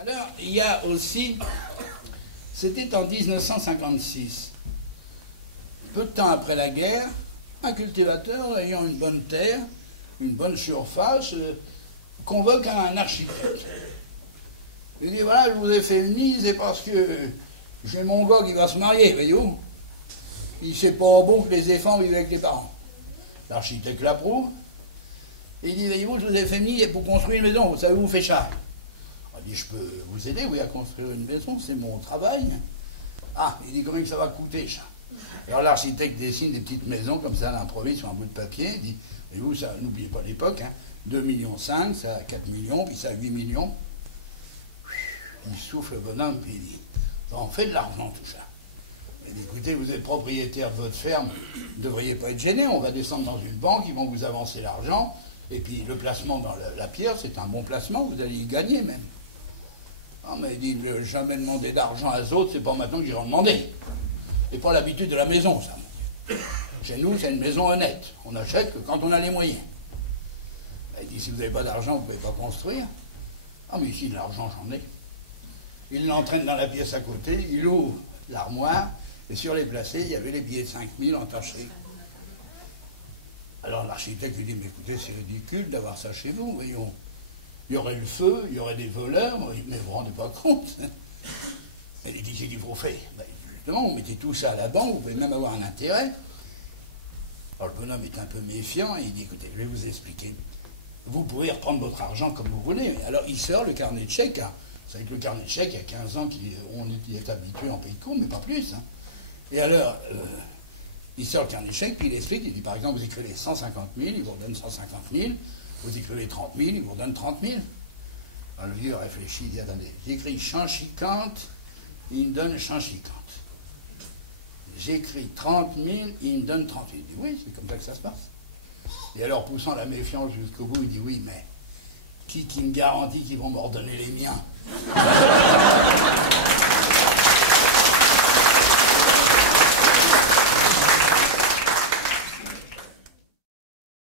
Alors, il y a aussi, c'était en 1956, peu de temps après la guerre, un cultivateur ayant une bonne terre, une bonne surface, convoque un architecte. Il dit, voilà, je vous ai fait venir, c'est parce que j'ai mon gars qui va se marier, voyez-vous. C'est pas bon que les enfants vivent avec les parents. L'architecte l'approuve. Il dit, voyez-vous, je vous ai fait venir pour construire une maison, vous savez où vous faites ça. Il dit, je peux vous aider, oui, à construire une maison, c'est mon travail. Ah, il dit, combien que ça va coûter, ça? Alors l'architecte dessine des petites maisons comme ça à l'improviste sur un bout de papier. Il dit, et vous, ça, n'oubliez pas l'époque, hein, 2,5 millions, ça a 4 millions, puis ça a 8 millions. Il souffle le bonhomme, puis il dit, on fait de l'argent tout ça. Il dit, écoutez, vous êtes propriétaire de votre ferme, vous ne devriez pas être gêné, on va descendre dans une banque, ils vont vous avancer l'argent, et puis le placement dans la pierre, c'est un bon placement, vous allez y gagner même. Ah, mais il dit, jamais demander d'argent à d'autres, c'est pas maintenant que j'irai en demander. C'est pas l'habitude de la maison, ça. Chez nous, c'est une maison honnête. On n'achète que quand on a les moyens. Il dit, si vous n'avez pas d'argent, vous ne pouvez pas construire. Ah, mais ici, de l'argent, j'en ai. Il l'entraîne dans la pièce à côté, il ouvre l'armoire, et sur les placés, il y avait les billets de 5 000 en tacherie. Alors l'architecte lui dit, mais écoutez, c'est ridicule d'avoir ça chez vous, voyons. Il y aurait le feu, il y aurait des voleurs, mais vous ne vous rendez pas compte. Elle dit, qu'est-ce qu'il faut faire? Ben, justement, vous mettez tout ça à la banque, vous pouvez même avoir un intérêt. Alors le bonhomme est un peu méfiant, et il dit, écoutez, je vais vous expliquer. Vous pouvez reprendre votre argent comme vous voulez. Alors il sort le carnet de chèques. Hein. Vous savez que le carnet de chèques, il y a 15 ans on est habitué en pays de cours, mais pas plus. Hein. Et alors, il sort le carnet de chèques, puis il explique, il dit, par exemple, vous écrivez 150 000, il vous redonne 150 000. Vous écrivez 30 000, il vous redonne 30 000. Alors le vieux réfléchit, il dit, attendez, j'écris 150, il me donne 150. J'écris 30 000, il me donne 30 000. Il dit, oui, c'est comme ça que ça se passe. Et alors, poussant la méfiance jusqu'au bout, il dit, oui, mais qui me garantit qu'ils vont me redonner les miens?